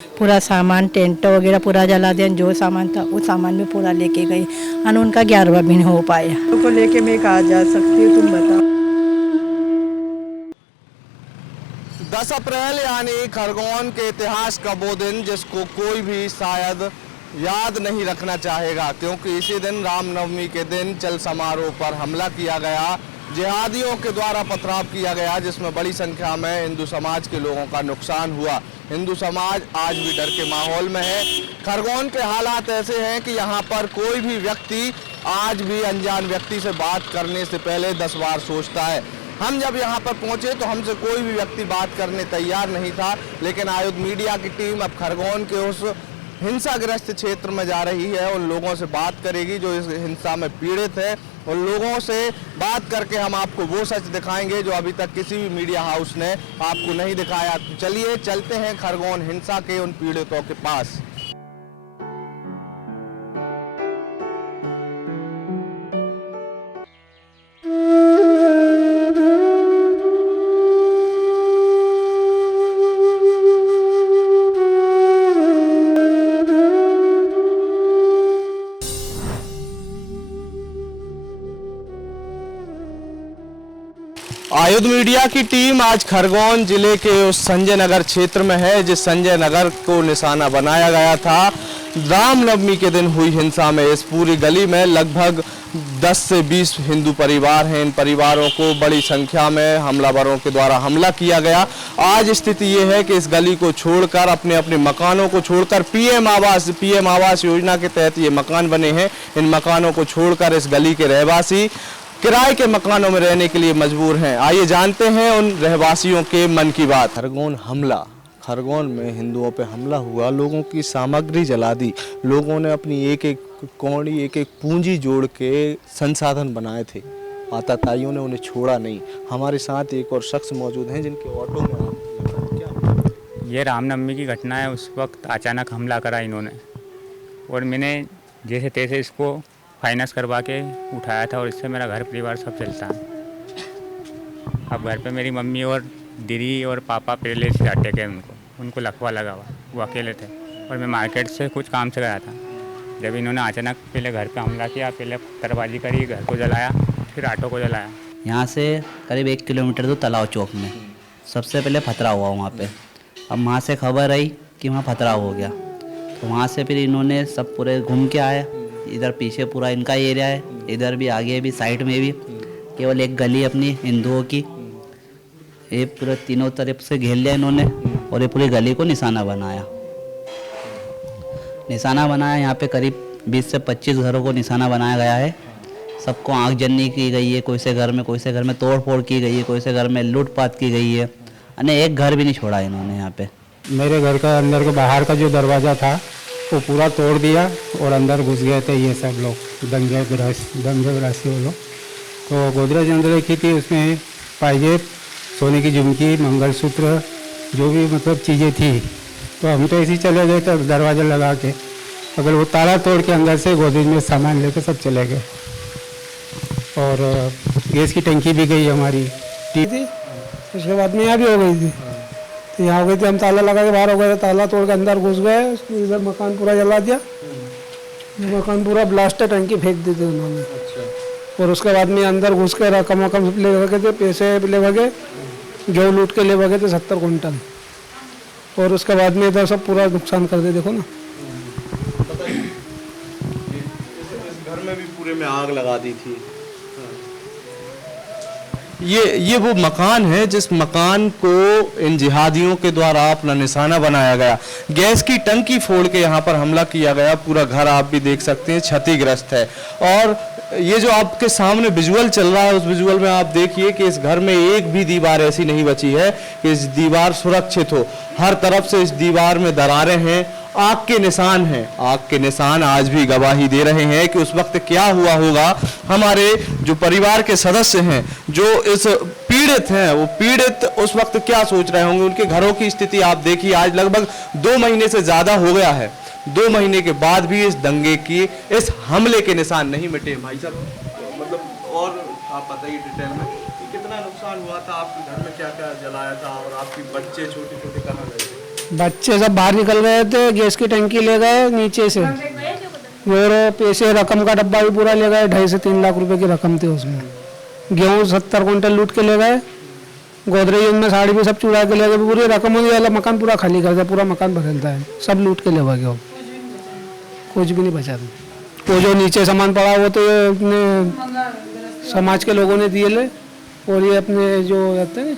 पूरा सामान टेंट वगैरह पूरा जला दिया, जो सामान था वो सामान भी पूरा लेके गई। और उनका 11वां भी नहीं हो पाया। उनको लेके मैं कहाँ जा सकती हूँ, तुम बताओ। 10 अप्रैल यानी खरगोन के इतिहास का वो दिन जिसको कोई भी शायद याद नहीं रखना चाहेगा, क्योंकि इसी दिन रामनवमी के दिन चल समारोह पर हमला किया गया, जिहादियों के द्वारा पथराव किया गया, जिसमें बड़ी संख्या में हिंदू समाज के लोगों का नुकसान हुआ। हिंदू समाज आज भी डर के माहौल में है। खरगोन के हालात ऐसे हैं कि यहाँ पर कोई भी व्यक्ति आज भी अनजान व्यक्ति से बात करने से पहले 10 बार सोचता है। हम जब यहाँ पर पहुँचे तो हमसे कोई भी व्यक्ति बात करने तैयार नहीं था, लेकिन आयुध मीडिया की टीम अब खरगोन के उस हिंसाग्रस्त क्षेत्र में जा रही है, उन लोगों से बात करेगी जो इस हिंसा में पीड़ित है। उन लोगों से बात करके हम आपको वो सच दिखाएंगे जो अभी तक किसी भी मीडिया हाउस ने आपको नहीं दिखाया। तो चलिए चलते हैं खरगोन हिंसा के उन पीड़ितों के पास। आयुध मीडिया की टीम आज खरगोन जिले के उस संजय नगर क्षेत्र में है, जिस संजय नगर को निशाना बनाया गया था रामनवमी के दिन हुई हिंसा में। इस पूरी गली में लगभग 10 से 20 हिंदू परिवार हैं। इन परिवारों को बड़ी संख्या में हमलावरों के द्वारा हमला किया गया। आज स्थिति ये है कि इस गली को छोड़कर अपने अपने मकानों को छोड़कर पीएम आवास योजना के तहत ये मकान बने हैं। इन मकानों को छोड़कर इस गली के रहवासी किराए के मकानों में रहने के लिए मजबूर हैं। आइए जानते हैं उन रहवासियों के मन की बात। खरगोन में हिंदुओं पे हमला हुआ, लोगों की सामग्री जला दी, लोगों ने अपनी एक एक कौड़ी एक एक पूंजी जोड़ के संसाधन बनाए थे, आताताइयों ने उन्हें छोड़ा नहीं। हमारे साथ एक और शख्स मौजूद हैं जिनके ऑटो में क्या ये रामनवमी की घटना है। उस वक्त अचानक हमला करा इन्होंने और मैंने जैसे तैसे इसको फाइनेंस करवा के उठाया था और इससे मेरा घर परिवार सब चलता है। अब घर पे मेरी मम्मी और दीदी और पापा पहले से अटैक है, उनको लकवा लगा हुआ, वो अकेले थे और मैं मार्केट से कुछ काम से गया था। जब इन्होंने अचानक पहले घर पे हमला किया, पहले पत्थरबाजी करी, घर को जलाया, फिर ऑटो को जलाया। यहाँ से करीब 1 किलोमीटर दूर तालाब चौक में सबसे पहले पथराव हुआ वहाँ पे। अब वहाँ से खबर आई कि वहाँ पथराव हो गया, तो वहाँ से फिर इन्होंने सब पूरे घूम के आए। इधर पीछे पूरा इनका एरिया है, इधर भी आगे भी साइड में भी केवल एक गली अपनी हिंदुओं की, ये पूरे तीनों तरफ से घेर लिया इन्होंने और ये पूरी गली को निशाना बनाया। यहाँ पे करीब 20 से 25 घरों को निशाना बनाया गया है। सबको आग जन्नी की गई है, कोई से घर में तोड़ फोड़ की गई है, कोई से घर में लूटपाट की गई है, यानी एक घर भी नहीं छोड़ा इन्होंने यहाँ पे। मेरे घर का अंदर के बाहर का जो दरवाज़ा था वो पूरा तोड़ दिया और अंदर घुस गए थे ये सब लोग, दंगे ग्रासी वो लोग। तो गोदरेज अंदर रखी थी, उसमें पायजेब, सोने की झुमकी, मंगलसूत्र, जो भी मतलब चीज़ें थी। तो हम तो ऐसे ही चले गए थे दरवाज़ा लगा के, अगर वो ताला तोड़ के अंदर से गोदरेज में सामान लेके सब चले गए। और गैस की टंकी भी गई हमारी थी, उसके बाद में यहाँ भी हो गई थी। तो यहाँ हो गई थी, हम ताला लगा के बाहर हो गए, ताला तोड़ के अंदर घुस गए, इधर मकान पूरा जला दिया, मकान पूरा ब्लास्ट टंकी फेंक दी थी उन्होंने। अच्छा। और उसके बाद में अंदर घुस के रकम ले भगे थे, पैसे ले भगे, गेहूँ लूट के ले भगे थे 70 कुंटल। और उसके बाद में इधर सब पूरा नुकसान कर दे। देखो ना, इस घर में भी पूरे में आग लगा दी थी। ये वो मकान है जिस मकान को इन जिहादियों के द्वारा अपना निशाना बनाया गया। गैस की टंकी फोड़ के यहाँ पर हमला किया गया। पूरा घर आप भी देख सकते हैं क्षतिग्रस्त है। और ये जो आपके सामने विजुअल चल रहा है, उस विजुअल में आप देखिए कि इस घर में एक भी दीवार ऐसी नहीं बची है कि इस दीवार सुरक्षित हो। हर तरफ से इस दीवार में दरारें हैं, आग के निशान हैं। आग के निशान आज भी गवाही दे रहे हैं कि उस वक्त क्या हुआ होगा। हमारे जो परिवार के सदस्य हैं, जो इस पीड़ित हैं, वो पीड़ित उस वक्त क्या सोच रहे होंगे। उनके घरों की स्थिति आप देखिए। आज लगभग 2 महीने से ज्यादा हो गया है। 2 महीने के बाद भी इस दंगे की, इस हमले के निशान नहीं मिटे। भाई साहब, मतलब और आप बताइए डिटेल में कि कितना नुकसान हुआ था, आपके घर में क्या क्या जलाया था और आपके बच्चे छोटे छोटे कहाँ गए थे? बच्चे सब बाहर निकल गए थे, गैस की टंकी ले गए नीचे से, और पैसे रकम का डब्बा भी पूरा ले गए, 2.5 से 3 लाख रुपए की रकम थी उसमें। गेहूँ 70 क्विंटल लूट के ले गए, गोदरेज में साड़ी भी सब चुरा के ले गए, पूरी रकम होने वाला मकान पूरा खाली कर दिया, पूरा मकान बदलता है, सब लूट के ले गए, कुछ भी नहीं बचा। वो जो नीचे सामान पड़ा वो तो ये अपने समाज के लोगों ने दिए ले, और ये अपने जो रहते हैं।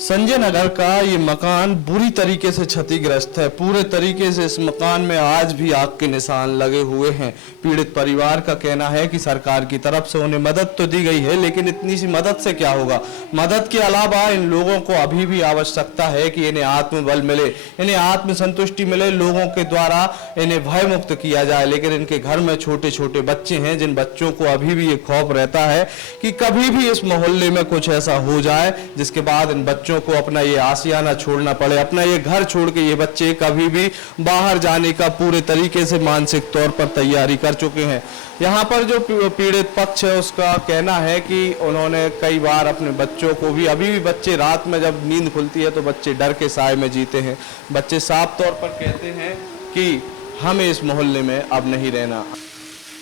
संजय नगर का ये मकान बुरी तरीके से क्षतिग्रस्त है। पूरे तरीके से इस मकान में आज भी आग के निशान लगे हुए हैं। पीड़ित परिवार का कहना है कि सरकार की तरफ से उन्हें मदद तो दी गई है, लेकिन इतनी सी मदद से क्या होगा। मदद के अलावा इन लोगों को अभी भी आवश्यकता है कि इन्हें आत्मबल मिले, इन्हें आत्मसंतुष्टि मिले, लोगों के द्वारा इन्हें भय मुक्त किया जाए। लेकिन इनके घर में छोटे छोटे बच्चे हैं, जिन बच्चों को अभी भी ये खौफ रहता है कि कभी भी इस मोहल्ले में कुछ ऐसा हो जाए जिसके बाद इन बच्चों को अपना ये आशियाना छोड़ना पड़े, अपना ये घर छोड़ के ये बच्चे कभी भी बाहर जाने का पूरे तरीके से मानसिक तौर पर तैयारी कर चुके हैं। यहाँ पर जो पीड़ित पक्ष है उसका कहना है कि उन्होंने कई बार अपने बच्चों को भी, अभी भी बच्चे रात में जब नींद खुलती है तो बच्चे डर के साए में जीते हैं। बच्चे साफ तौर पर कहते हैं कि हमें इस मोहल्ले में अब नहीं रहना।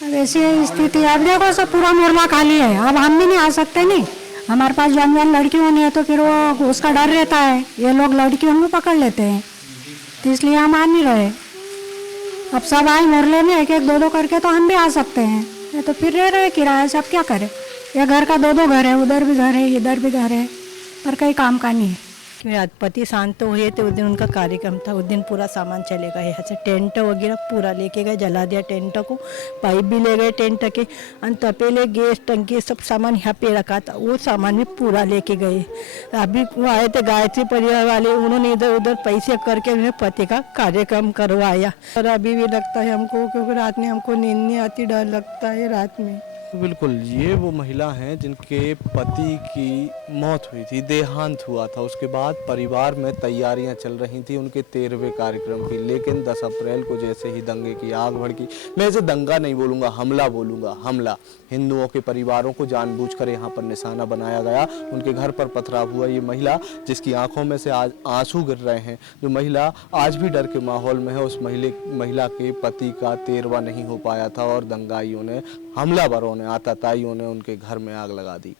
वैसी स्थिति अब देखो, सब पूरा मोहल्ला खाली है, अब हम भी नहीं आ सकते। नहीं, हमारे पास जवान लड़कियों नहीं है तो फिर वो उसका डर रहता है, ये लोग लड़कियों को पकड़ लेते हैं, तो इसलिए हम आ नहीं रहे। अब सब आए मोहल्ले में 1-1 2-2 करके तो हम भी आ सकते हैं, ये तो फिर रह रहे किराया से, अब क्या करें। ये घर का 2-2 घर है, उधर भी घर है, इधर भी घर है, पर कहीं काम का नहीं है। मेरे पति शांत हुए थे, उस दिन उनका कार्यक्रम था, उस दिन पूरा सामान चले गए, यहाँ से टेंट वगैरह पूरा लेके गए, जला दिया टेंट को, पाइप भी ले गए टेंट के, और तपेले गैस टंकी सब सामान यहाँ पे रखा था, वो सामान भी पूरा लेके गए। अभी वो आए थे गायत्री परिवार वाले, उन्होंने इधर उधर पैसे करके उन्हें पति का कार्यक्रम करवाया। और अभी भी लगता है हमको, क्योंकि रात में हमको नींद नहीं आती, डर लगता है रात में। बिल्कुल, ये वो महिला हैं जिनके पति की मौत हुई थी, देहांत हुआ था। उसके बाद परिवार में तैयारियां चल रही थी उनके 13वें कार्यक्रम की, लेकिन 10 अप्रैल को जैसे ही दंगे की आग भड़की, मैं इसे दंगा नहीं बोलूँगा, हमला बोलूँगा, हमला। हिंदुओं के परिवारों को जानबूझकर यहाँ पर निशाना बनाया गया, उनके घर पर पथराव हुआ। ये महिला जिसकी आंखों में से आज आंसू गिर रहे हैं, जो महिला आज भी डर के माहौल में है, उस महिला के पति का 13वां नहीं हो पाया था और दंगाइयों ने, हमलावरों ने, आतताइयों ने उनके घर में आग लगा दी।